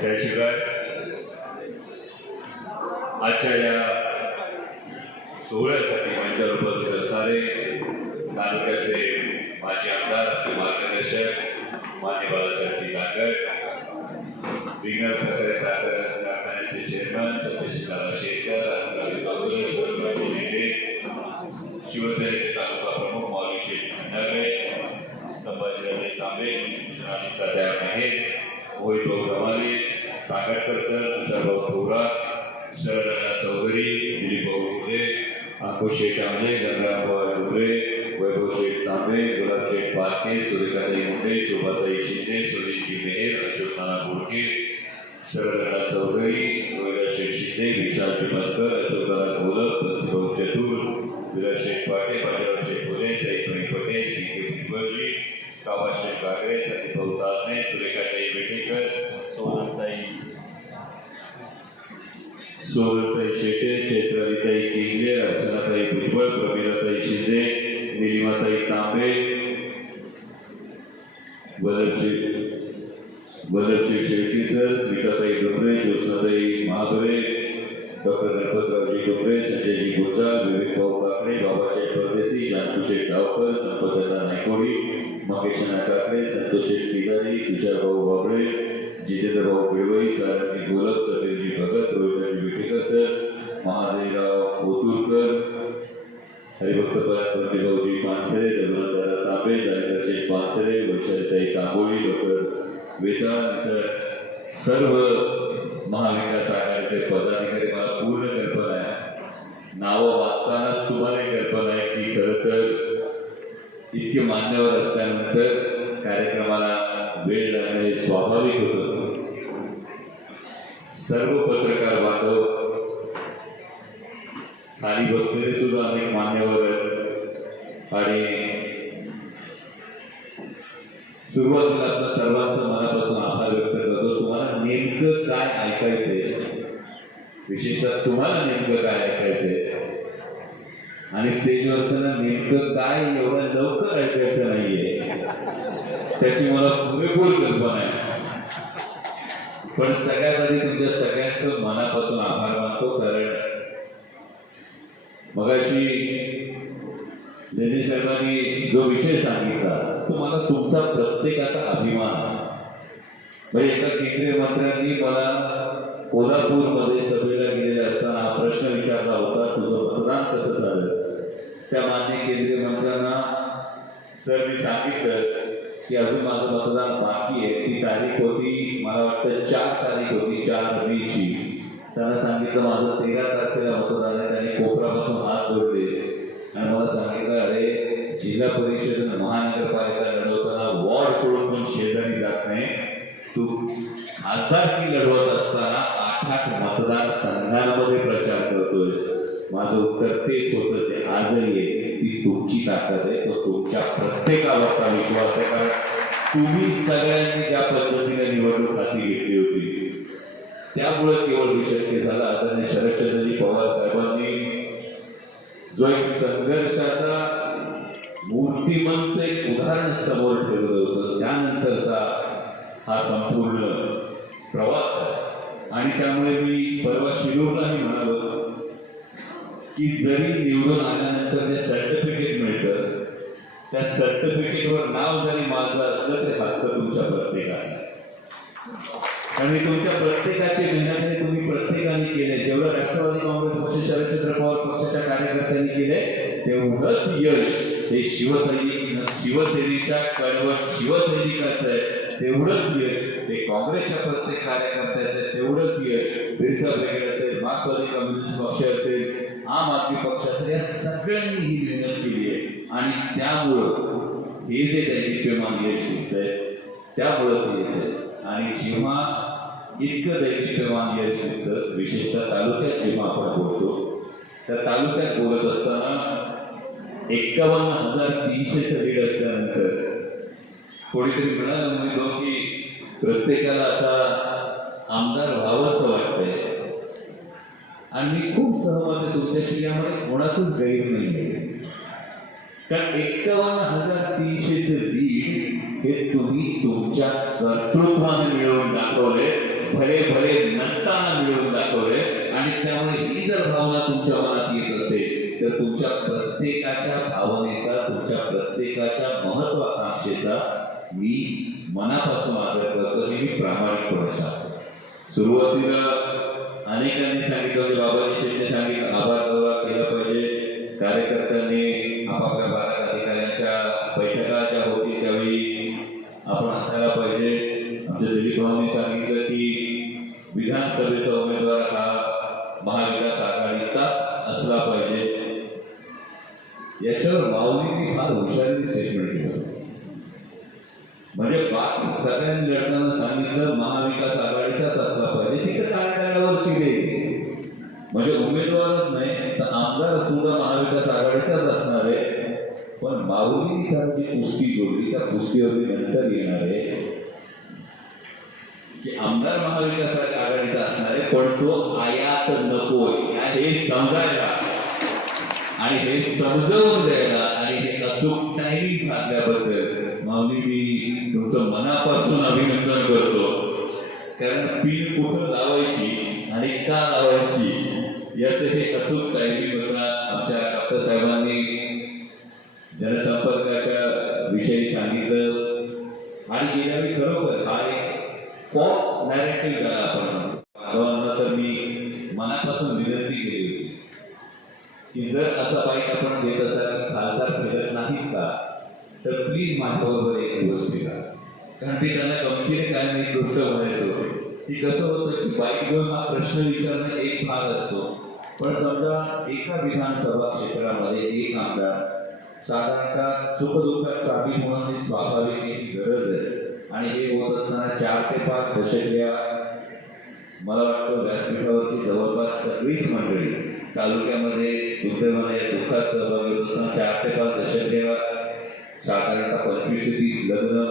त्याशिवाय आजच्या या सोहळ्यासाठी मंचावर उपस्थित असणारे तालुक्याचे माजी आमदार आपले मार्गदर्शक मान्य बाळासाहेब नागड विघ्नर सहकारी साखर कारखान्याचे चेअरमन सत्यशील शेखर शिवसेनेचे तालुका प्रमुख मौली शेख भंडारे संभाजीराजे तांबे कृष्ण आणि आहेत मोहित भाऊ रमाले सर तुषारभाऊ थोरा शरदना चौधरी दिलीप भाऊ मुले अंकुश शेख आमले गंगारामभाऊ डुबरे वैभव शेख तांबे गुलाब शेख पारखे सुरेखाताई मुंडे शोभाताई शिंदे सुनीलजी मेहर अशोक नाना बोडके शरदना चौधरी रोहिला शेख शिंदे विशाल चिपतकर अशोक नाना घोलप पंचभाऊ चतुर Vilas Shaikh Pate Bajirao Shaikh Bole Saibhai Patel P K Bhujbalji Kaba Sheth Bagre Satibhau Tasne Surekhatai Betekar Sontai Sontai Shete Chaitralitai Kingle Archanatai Bhujbal Pramilatai Shinde Nilimatai Tambe Vallabhji Vallabhji Shelki sir Smitatai Dongre Jyotnatai Mahabare doctor Ganpatraoji Dongre Sanjayji Gocha Vivek Bhau Kakade Babasaheb Pardesi Jankusheth Gavkar संपदाना Naikodi मंगेशना Kakade Santosheth Tigari Tusharbhau Babale Jitendrabhau Bilvai Sarangi Golap Samirji Bhagat Rohidaji Betekar sir Mahadevrao Oturkar हरिभक्त प्रतिभाऊजी पानसरे रघुनाथदादा तांबे Jaykar Sheth Pansare Vaishalitai Tamboli doctor Vedant सर्व महाविकास आघाडीचे पदाधिकारी मला पूर्ण कल्पना आहे नावं वाचतानाच तुम्हाला एक कल्पना आहे की खरं तर इतके मान्यवर असल्यानंतर कार्यक्रमाला वेळ लागणे हे स्वाभाविक होतं. सर्व पत्रकार बांधव खाली बसलेले सुद्धा अनेक मान्यवर आणि सुरुवातीला आपल्या सर्वांचं मनापासून आभार व्यक्त करतो. तुम्हाला नेमकं काय ऐकायचंय? विशेषतः तुम्हाला नेमकं काय ऐकायचंय? आणि स्टेजवरचं नेमकं काय एवढं लवकर ऐकायचं नाहीये त्याची मला पुरेपूर कल्पना आहे. पण सगळ्यात आधी तुमच्या सगळ्यांचं मनापासून आभार मानतो कारण मगाशी लेणी साहेबांनी जो विषय सांगितला तो मला तुमचा प्रत्येकाचा अभिमान म्हणजे एका केंद्रीय मंत्र्यांनी मला कोल्हापूरमध्ये सभेला गेलेले असताना हा प्रश्न विचारला होता तुझं मतदान कसं झालं? त्या मान्य केंद्रीय मंत्र्यांना सर मी सांगितलं की अजून माझं मतदान बाकी आहे. ती तारीख होती मला वाटतं चार तारीख होती चार मेची. त्यांना सांगितलं माझं तेरा तारखेला मतदान आहे. त्यांनी कोपरापासून हात जोडले. आणि मला सांगितलं अरे जिल्हा परिषद आणि महानगरपालिका लढवताना वॉर्ड सोडून पण शेजारी जात नाही. तू खासदारकी लढवत असताना आठ आठ मतदार संघांमध्ये प्रचार करतोय. माझं उत्तर तेच होतं ते आजही आहे. ती तुमची ताकद आहे तो तुमच्या प्रत्येकावरचा विश्वास आहे? कारण तुम्ही सगळ्यांनी ज्या पद्धतीने निवडणूक हाती घेतली होती त्यामुळे केवळ विषय शक्य झालं. आदरणीय शरदचंद्रजी पवार साहेबांनी जो एक संघर्षाचा मूर्तिमंत एक उदाहरण समोर ठेवलं होतं त्यानंतरचा हा संपूर्ण प्रवास आहे. आणि त्यामुळे मी परवा शिरूरलाही म्हणालो की जरी निवडून आल्यानंतर जे सर्टिफिकेट मिळतं त्या सर्टिफिकेटवर नाव जरी माझं असलं तरी हक्क तुमच्या प्रत्येकाचा. आणि तुमच्या प्रत्येकाची विनंती तुम्ही प्रत्येकाने केले. जेवढं राष्ट्रवादी काँग्रेस पक्ष शरदचंद्र पवार पक्षाच्या कार्यकर्त्यांनी केले तेवढंच यश हे शिवसैनिक शिवसेनेच्या कळवळ शिवसैनिकाचं आहे. तेवढंच यश हे काँग्रेसच्या प्रत्येक कार्यकर्त्याचं तेवढंच यश बिरसा ब्रिगेड असेल मार्क्सवादी कम्युनिस्ट पक्ष असेल आम आदमी पक्ष या सगळ्यांनी ही मेहनत केली आहे. आणि त्यामुळं हे जे दैनिकमान यश आहे त्यामुळं ते आहे. आणि जेव्हा इतकं दैनिकमान यश दिसतं विशेषतः तालुक्यात जेव्हा आपण बोलतो त्या तालुक्यात बोलत असताना एक्कावन्न हजार तीनशेचं लीड असल्यानंतर कोणीतरी म्हणाल म्हणजे की प्रत्येकाला आता आमदार व्हावंसं वाटतंय. आणि मी खूप सहमत आहे तुमच्याशी यामध्ये कोणाचंच गैर नाही आहे. कारण एक्कावन्न हजार तीनशेचे दीड हे तुम्ही तुमच्या कर्तृत्वाने मिळवून दाखवले भले भले नसताना मिळवून दाखवले आणि त्यामुळे ही जर भावना तुमच्या मनात येत असेल तर तुमच्या प्रत्येकाच्या भावनेचा तुमच्या प्रत्येकाच्या महत्वाकांक्षेचा मी मनापासून आदर करतो हे मी प्रामाणिकपणे सांगतो. सुरुवातीला अनेकांनी सांगितलं म्हणजे बाबाजी शेट्टी सांगितलं की आमदार महाविकास आघाडीचा असणार आहे पण तो आयात नकोय. हे समजायला. आणि हे समजवून द्यायला आणि हे अचूक टायमिंग सांगल्याबद्दल माऊली मी तुमचं मनापासून अभिनंदन करतो. कारण पीर कुठं लावायची आणि का लावायची याचं हे अचूक टायमिंग होता आमच्या डॉक्टर साहेबांनी जनसंपर्काच्या विषयी सांगितलं. आणि गेल्यावेळी खरोखर हा एक फॉक्स नॅरेटिव्ह झाला आपण. बाबांना तर मी मनापासून विनंती केली होती की जर असा बाईक आपण घेत असाल खासदार फिरत नाहीत का तर प्लीज माझ्याबरोबर एक दिवस फिरा कारण ते त्यांना गमतीने काय नाही गोष्ट म्हणायचं होतं. ती कसं होतं की बाईक घेऊन हा प्रश्न विचारणं एक भाग असतो. पण समजा एका विधानसभा क्षेत्रामध्ये एक आमदार साधारणतः सुखदुःखात सामील होणं ही स्वाभाविक गरज आहे. आणि हे होत असताना चार ते पाच दशक मला वाटतं व्यासपीठावरची जवळपास सगळीच मंडळी तालुक्यामध्ये दुर्दैवाने दुःखात सहभागी होत असताना चार ते पाच दशक साधारणतः पंचवीस ते तीस लग्न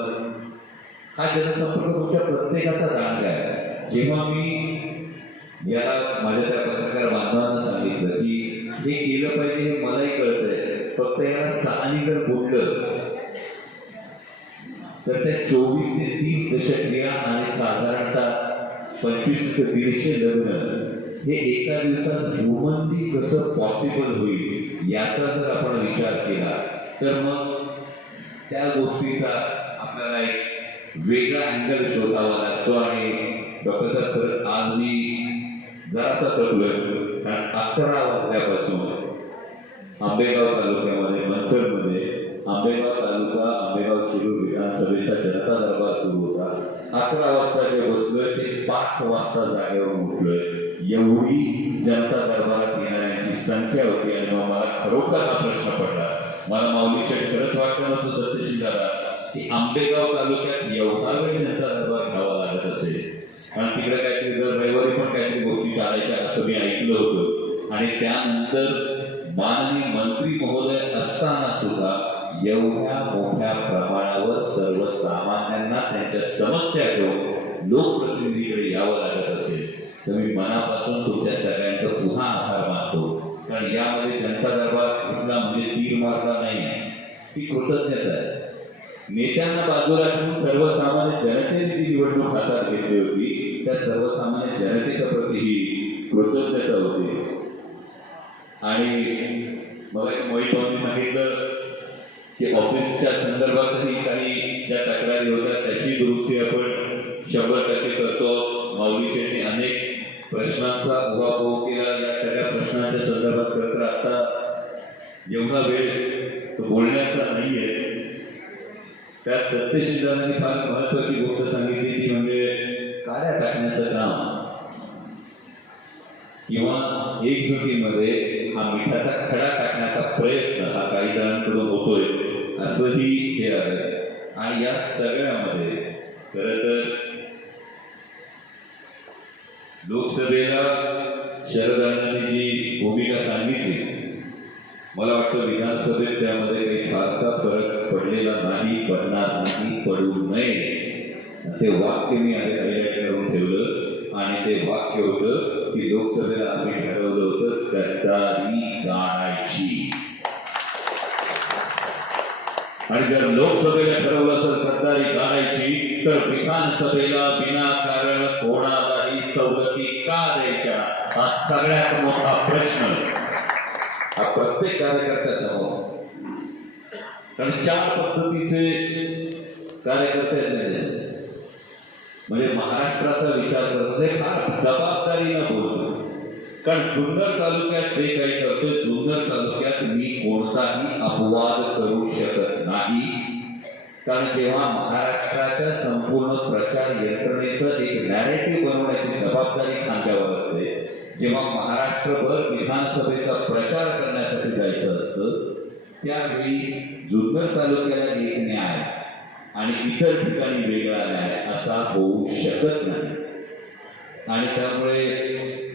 हा जनसंपर्क तुमच्या प्रत्येकाचा दांड आहे. जेव्हा मी याला माझ्या त्या पत्रकार बांधवांना सांगितलं की हे केलं पाहिजे हे मलाही कळतंय. फक्त याला सहानी जर बोललं तर त्या चोवीस ते तीस दशक्रिया आणि साधारणतः पंचवीस ते दीडशे लग्न हे एका दिवसात ह्युमनली कसं पॉसिबल होईल याचा जर आपण विचार केला तर मग त्या गोष्टीचा आपल्याला एक वेगळा अँगल शोधावा लागतो आणि डॉक्टर साहेब खरंच आज मी जरासा थकलोय. कारण अकरा वाजल्यापासून आंबेगाव तालुक्यामध्ये मनसरमध्ये आंबेगाव तालुका आंबेगाव शिरूर विधानसभेचा जनता दरबार सुरू होता अकरा वाजता जे बसलोय ते पाच वाजता जागेवर उठलोय एवढी जनता दरबारात येणाऱ्यांची संख्या होती आणि मग मला खरोखर हा प्रश्न पडला मला माऊली खरंच वाटलं नव्हतं सत्यशील दादा की आंबेगाव तालुक्यात एवढा वेळ जनता दरबार घ्यावा लागत असेल कारण तिकडे काहीतरी दर रविवारी पण काहीतरी गोष्टी चालायच्या असं मी ऐकलं होतं आणि त्यानंतर माननीय मंत्री महोदय असताना सुद्धा एवढ्या मोठ्या प्रमाणावर सर्वसामान्यांना त्यांच्या समस्या घेऊन लोकप्रतिनिधीकडे यावं लागत असेल तर मी मनापासून तुमच्या सगळ्यांचा पुन्हा आभार मानतो. कारण यामध्ये जनता दरबार घेतला म्हणजे तीर मारला नाही ही कृतज्ञता आहे. नेत्यांना बाजूला ठेवून सर्वसामान्य जनतेने जी निवडणूक हातात घेतली होती त्या सर्वसामान्य जनतेच्या प्रती ही कृतज्ञता होती. आणि मग मोहित सांगितलं की ऑफिसच्या संदर्भातही काही ज्या तक्रारी होत्या त्याची दुरुस्ती आपण शंभर टक्के करतो. माऊली शेट्टी अनेक प्रश्नांचा उभाभाव केला. या सगळ्या प्रश्नांच्या संदर्भात खरं तर आता एवढा वेळ बोलण्याचा नाहीये. त्यात सत्यशिंदांनी फार महत्वाची गोष्ट सांगितली ती म्हणजे काळ्या टाकण्याचं काम. किंवा एकजुटीमध्ये हा मिठाचा खडा टाकण्याचा प्रयत्न हा काही जणांकडून होतोय असंही हे आहे. आणि या सगळ्यामध्ये खर तर लोकसभेला शरद अण्णांनी जी भूमिका सांगितली. मला वाटतं विधानसभेत त्यामध्ये काही फारसा फरक पडलेला नाही पडणार नाही पडू नये. ते वाक्य मी आधी हायलाईट करून ठेवलं आणि ते वाक्य होतं की लोकसभेला आम्ही ठरवलं होतं गद्दारी गाणायची. आणि जर लोकसभेला ठरवलं तर गद्दारी गाणायची तर विधानसभेला विनाकारण कोणालाही सवलती का द्यायच्या? हा सगळ्यात मोठा प्रश्न. हा प्रत्येक कार्यकर्त्यासमोर कारण चार पद्धतीचे कार्यकर्ते म्हणजे महाराष्ट्राचा विचार करतो हे फार जबाबदारीनं बोलतो कारण जुन्नर तालुक्यात जे काही करतोय जुन्नर तालुक्यात मी कोणताही अपवाद करू शकत नाही. कारण जेव्हा महाराष्ट्राच्या संपूर्ण प्रचार यंत्रणेचं एक नॅरेटिव्ह बनवण्याची जबाबदारी खांद्यावर असते जेव्हा महाराष्ट्रभर विधानसभेचा प्रचार करण्यासाठी जायचं असतं त्यावेळी जुन्नर तालुक्याला एक न्याय आणि इतर ठिकाणी वेगळा न्याय असा होऊ शकत नाही. आणि त्यामुळे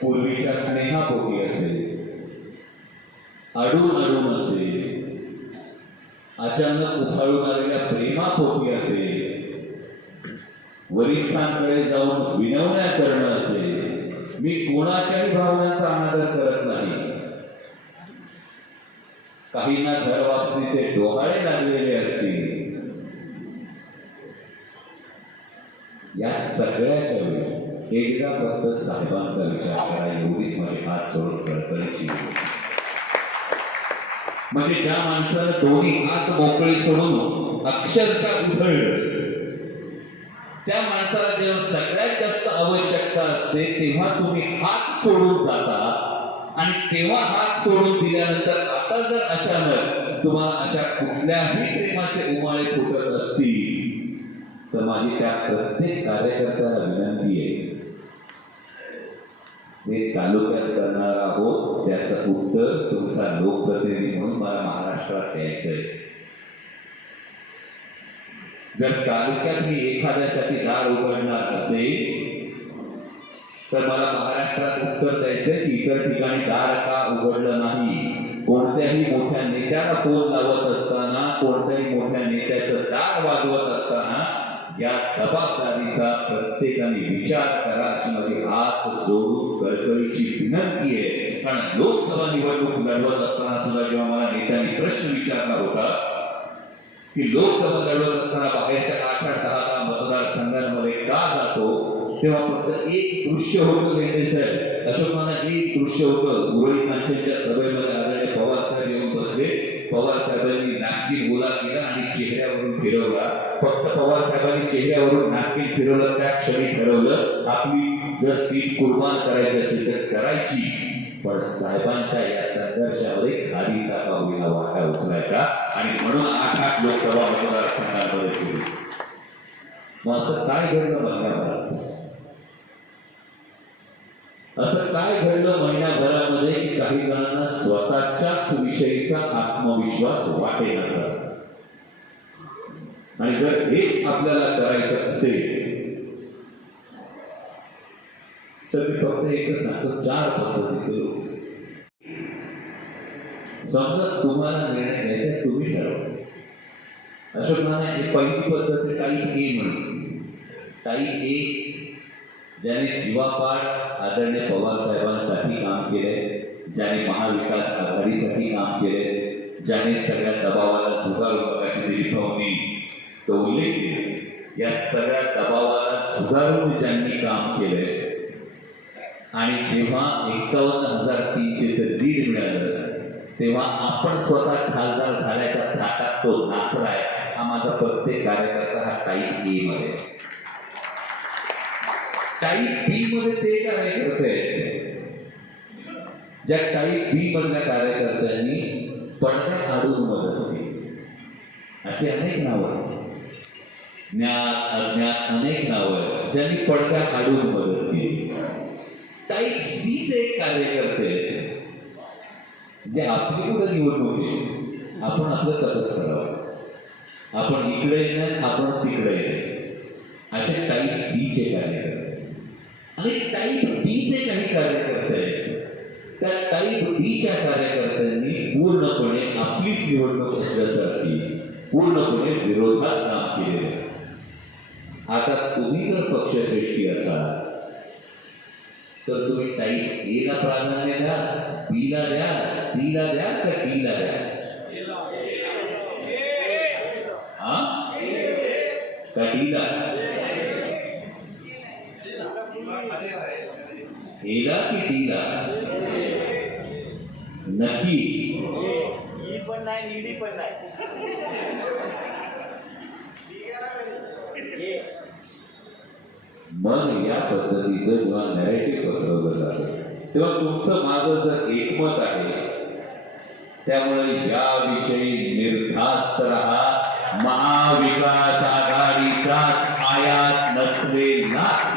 पूर्वीच्या स्नेहापोटी असेल अडून अडून असेल अचानक उफाळून आलेल्या प्रेमापोटी असेल वरिष्ठांकडे जाऊन विनवण्या करणं असेल मी कोणाच्याही भावनांचा अनादर करत नाही. काहींना घर वापसीचे डोहाळे लागलेले असतील. या सगळ्याच्या एकदा फक्त साहेबांचा विचार करा एवढीच माझी हात जोडून कळकळीची म्हणजे ज्या माणसानं दोन्ही हात मोकळी सोडून अक्षरशः उधळलं त्या माणसाला जेव्हा सगळ्यात जास्त आवश्यकता असते तेव्हा तुम्ही हात सोडून जाता. आणि तेव्हा हात सोडून दिल्यानंतर आता जर अचानक तुम्हाला अशा कुठल्याही प्रेमाचे उमाळे फुटत असतील तर माझी त्या प्रत्येक कार्यकर्त्याला विनंती आहे जे तालुक्यात करणार आहोत त्याचं उत्तर तुमचा लोकप्रतिनिधी म्हणून मला महाराष्ट्रात द्यायचंय जर तालुक्यात मी एखाद्यासाठी दार उघडणार असेल तर मला महाराष्ट्रात उत्तर द्यायचंय की इतर ठिकाणी दार का उघडलं नाही? कोणत्याही मोठ्या नेत्याला फोन लावत असताना कोणत्याही मोठ्या नेत्याचं दार वाजवत असताना या जबाबदारीचा प्रत्येकाने विचार करा अशी माझी हात जोडून कळकळीची विनंती आहे. कारण लोकसभा निवडणूक लढवत असताना सुद्धा जेव्हा मला नेत्यांनी प्रश्न विचारला होता की लोकसभा लढवत असताना बाहेरच्या आठ आठ दहा दहा मतदारसंघांमध्ये का जातो तेव्हा फक्त एक दृश्य होतं लेंडे साहेब. अशोक एक दृश्य होतं. मुरळी कांचनच्या सभेमध्ये आदरणीय पवार साहेब येऊन बसले. पवार साहेबांनी नागपूर बोला केला. चेहऱ्यावरून फिरवला. फक्त पवार साहेबांनी चेहऱ्यावरून नागकीन फिरवलं त्या क्षणी ठरवलं आपली जर सीट कुर्बान करायची असेल तर करायची. पण साहेबांच्या या संघर्षामध्ये खालीचा का होईना वाटा उचलायचा आणि म्हणून आठ आठ लोकसभा मतदारसंघांमध्ये केली मग असं काय घडलं महिन्याभरात? असं काय घडलं महिन्याभरामध्ये की काही जणांना स्वतःच्याच विषयीचा आत्मविश्वास वाटेल वाटेनासा? आणि जर हेच आपल्याला करायचं असेल, तर मी फक्त सांगतो, चार पद्धतीचे लोक समजा तुम्हाला निर्णय घ्यायचा तुम्ही ठरवा. अशोक नाना पहिली पद्धत टाईप ए म्हणून. टाईप ए ज्याने जीवापाड आदरणीय पवार साहेबांसाठी काम केले ज्याने महाविकास आघाडीसाठी काम केले ज्याने सगळ्या दबावाला झुगारू नकाची दिली भावनी तो उल्लेख या सगळ्या दबावाला सुधारून ज्यांनी काम केलंय आणि जेव्हा एकावन्न हजार तीनशेचं दीड मिळालं तेव्हा आपण स्वतः खासदार झाल्याच्या थाटात तो नाचलाय हा माझा प्रत्येक कार्यकर्ता हा काही ए मध्ये. काही बी मध्ये ते कार्यकर्ते आहेत. ज्या काही बी मधल्या कार्यकर्त्यांनी पडद्या काढून मदत केली. असे अनेक नाव आहेत. ज्ञा अज्ञात अनेक नावं ज्यांनी पडद्या काढून मदत केली. टाईप सी एक कार्यकर्ते जे आपली कुठं निवडणूक आहे आपण आपलं तसंच करावं. आपण इकडे नाही आपण तिकडे नाही असे टाईप सीचे कार्यकर्ते आणि टाईप डीचे काही कार्यकर्ते त्या टाईप डीच्या कार्यकर्त्यांनी पूर्णपणे आपलीच निवडणूक असल्यासारखी पूर्णपणे विरोधात काम केलेलं आहे. आता तुम्ही जर पक्षश्रेष्ठी असाल तर तुम्ही टाईप ए ला प्राधान्य द्या बी ला द्या सी ला द्या का डी ला द्या? हा? का डी ला? हेला की टीला नक्की. E पण नाही ईडी पण नाही ये. मग या पद्धतीचं जेव्हा नॅरेटिव्ह पसरवलं जातं. तेव्हा तुमचं माझं जर एकमत आहे त्यामुळे याविषयी निर्धास्त राहा. महाविकास आघाडीचाच आयात नसलेलाच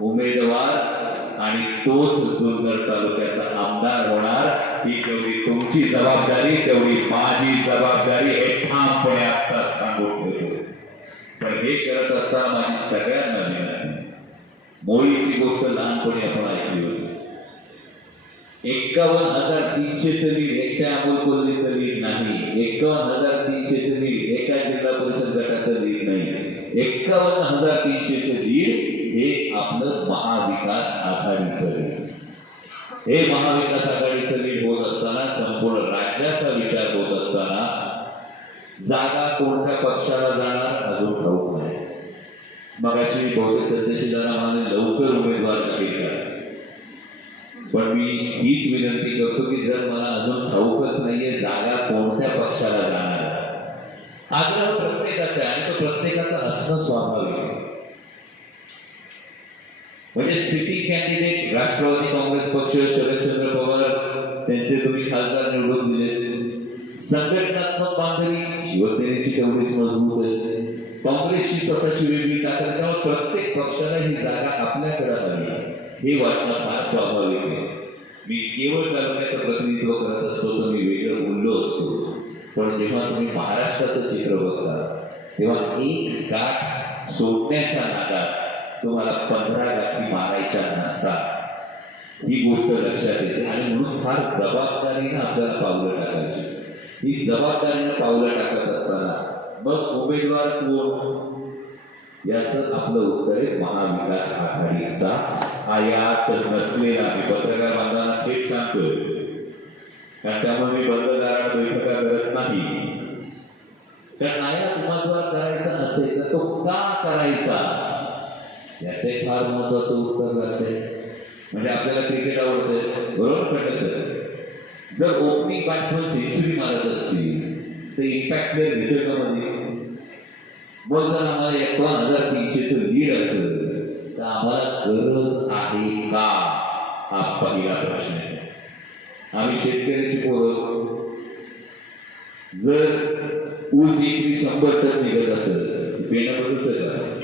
उमेदवार आणि तोच जुन्नर तालुक्याचा आमदार होणार. ही तेवढी तुमची जबाबदारी तेवढी माझी जबाबदारी हे ठामपणे आता सांगून ठेवतो. पण हे करत असताना माझी सगळ्यांना मोळीची गोष्ट लहानपणी आपण ऐकली होती. एक्कावन्न हजार तीनशे लीड एकट्या अमोल कोल्हेचं लीड नाही. एक्कावन्न हजार तीनशे लीड एका जिल्हा परिषद गटाचं लीड नाही. एक्कावन्न हजार तीनशेचं लीड हे आपलं महाविकास आघाडीचं लीड. हे महाविकास आघाडीचं लीड होत असताना संपूर्ण राज्याचा विचार होत असताना जागा कोणत्या पक्षाला जाणार अजून ठाऊक नाही. मगाशी बहुतेक सध्याची जागा लवकर उमेदवार जाहीर करा. पण मी हीच विनंती करतो की जर मला अजून ठाऊकच नाहीये जागा कोणत्या पक्षाला जाणार आग्रह प्रत्येकाचा आहे आणि तो प्रत्येकाचा असणं स्वाभाविक आहे. म्हणजे सिटी कॅन्डिडेट राष्ट्रवादी काँग्रेस पक्ष शरदचंद्र पवार त्यांचे तुम्ही खासदार निवडून दिले संघटनात्मक बांधणी शिवसेनेची तेवढीच मजबूत आहे. काँग्रेसची स्वतःची वेगळी ताकद त्यामुळे प्रत्येक पक्षाला ही जागा आपल्याकडे आली हे वाटणं फार स्वाभाविक आहे. मी केवळ तालुक्याचं प्रतिनिधित्व करत असतो तर मी वेगळं बोललो असतो. पण जेव्हा तुम्ही महाराष्ट्राचं चित्र बघता तेव्हा एक गाठ सोडण्याच्या नादात तुम्हाला पंधरा गाठी मारायच्या नसतात. ही गोष्ट लक्षात येते. आणि म्हणून फार जबाबदारीनं आपल्याला पावलं टाकायची. ही जबाबदारीनं पावलं टाकत असताना मग उमेदवार कोण? याचं आपलं उत्तर आहे महाविकास आघाडीचा आयात नसलेला. मी पत्रकार बांधवांना थेट सांगतोय. कारण त्यामुळे मी बंद बैठका करत नाही. कारण आयात उमेदवार करायचा असेल तर तो का करायचा? याचं एक फार महत्वाचं उत्तर लागते म्हणजे आपल्याला क्रिकेट आवडते बरोबर पटेल सर? जर ओपनिंग बॅट्समन सेंचुरी मारत असतील ते इम्पॅक्ट प्लेअर घेतोय का मध्ये मग जर आम्हाला एकावन्न हजार तीनशेचं लीड असेल तर आम्हाला गरज आहे का हा। पहिला प्रश्न आहे आम्ही शेतकऱ्याची पोरं जर ऊस एकरी शंभर टन निघत असेल पेनं बदलतोय का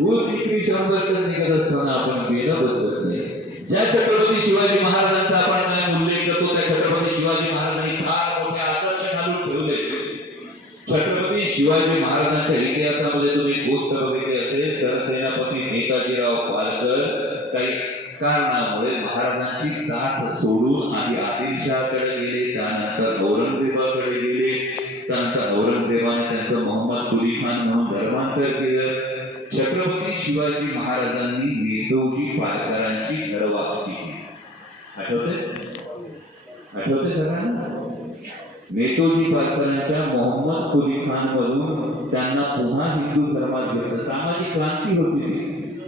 ऊस विक्री शंभर निघत असताना आपण वेळ बदलत नाही ज्या छत्रपती शिवाजी महाराजांचा आपण काय उल्लेख करतो त्या छत्रपती शिवाजी महाराजांनी फार मोठे आदर्श घालून ठेवले छत्रपती शिवाजी महाराजांच्या इतिहासामध्ये तुम्ही गोष्ट बघितली असेल सरसेनापती नेताजीराव पालकर काही कारणामुळे महाराजांची साथ सोडून आधी आदिलशहाकडे गेले त्यानंतर औरंगजेबाकडे गेले त्यानंतर औरंगजेबाने त्यांचं मोहम्मद कुली खान म्हणून धर्मांतर केलं शिवाजी महाराजांनी नेतोजी पालकरांची घरवापसी केली. आठवते आठवते सगळ्यांना? मेटोजी पालकरांच्या मोहम्मद कुली खान मधून त्यांना पुन्हा हिंदू धर्मात घेतलं. सामाजिक क्रांती होती ती.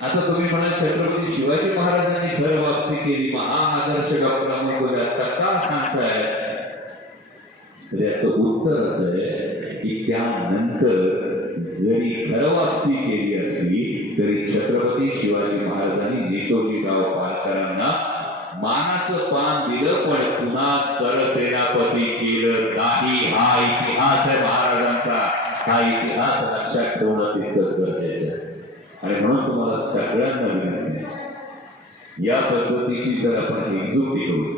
आता तुम्ही म्हणा छत्रपती शिवाजी महाराजांनी घर वापसी केली. मग हा आदर्श डॉक्टर आंबेडकर आता का सांगताय? तर याचं उत्तर असं आहे की त्यानंतर जरी घरवापसी केली असली तरी छत्रपती शिवाजी महाराजांनी नेतोजीराव पालकरांना मानाचं पान दिलं पण पुन्हा सरसेनापती केलं नाही. हा इतिहास आहे महाराजांचा. हा इतिहास लक्षात ठेवणं तितकंच गरजेचं आहे. आणि म्हणून तुम्हाला सगळ्यांना विनंती आहे. या पद्धतीची जर आपण एकजूट ठेवली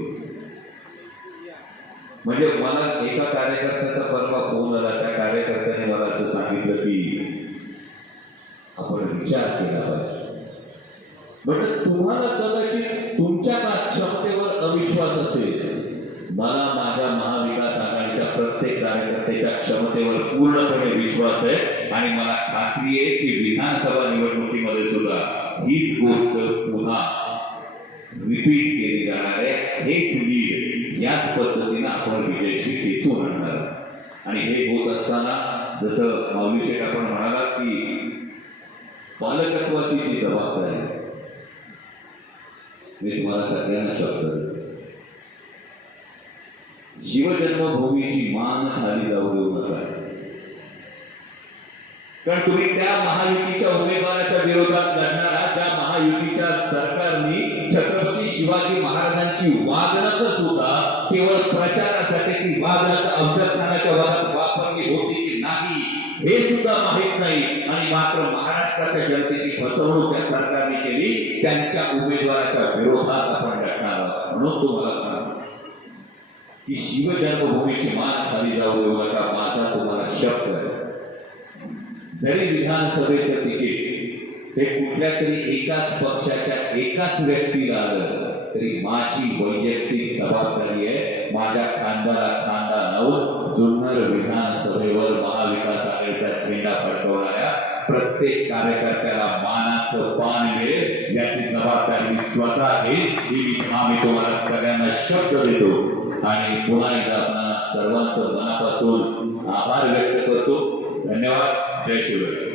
म्हणजे मला एका कार्यकर्त्याचा परवा फोन आला त्या कार्यकर्त्याने मला असं सांगितलं की आपण विचार केला पाहिजे. म्हटलं तुम्हाला कदाचित तुमच्या क्षमतेवर अविश्वास असेल. मला माझ्या महाविकास आघाडीच्या प्रत्येक कार्यकर्त्याच्या क्षमतेवर पूर्णपणे विश्वास आहे आणि मला खात्री आहे की विधानसभा निवडणुकीमध्ये सुद्धा हीच गोष्ट पुन्हा रिपीट केली जाणार आहे. हेच याच पद्धतीनं आपण विजयशी टिचून आणणार आणि हे होत असताना जसं माऊली शेठ आपण म्हणालात की पालकत्वाची जी जबाबदारी मी तुम्हाला सगळ्यांना शब्द शिवजन्मभूमीची मान खाली जाऊ देऊ नका. कारण तुम्ही त्या महायुतीच्या उमेदवाराच्या विरोधात लढणारा त्या महायुतीच्या सरकारने छत्रपती शिवाजी महाराजांची वाद प्रचारासाठी ती वागणक अफजलखानाच्या वापरली होती की नाही हे सुद्धा माहीत नाही. आणि मात्र महाराष्ट्राच्या जनतेची फसवणूक त्या सरकारने केली. त्यांच्या उमेदवाराच्या विरोधात आपण लढणार आहोत. म्हणून तुम्हाला सांगतो की शिवजन्मभूमीची मान खाली जाऊ एवढा नका माझा तुम्हाला शब्द आहे. जरी विधानसभेचं तिकीट हे कुठल्या तरी एकाच पक्षाच्या एकाच व्यक्तीला आलं तरी माझी वैयक्तिक जबाबदारी आहे. माझ्या खांद्याला खांदा लावून जुन्नर विधानसभेवर महाविकास आघाडीचा झेंडा फडकवणाऱ्या प्रत्येक कार्यकर्त्याला मानाचं पान मिळेल. याची जबाबदारी मी स्वतः घेईन. ही मी आम्ही तुम्हाला सगळ्यांना शब्द देतो. आणि पुन्हा एकदा आपण सर्वांचं मनापासून आभार व्यक्त करतो. धन्यवाद. जय शिवराय.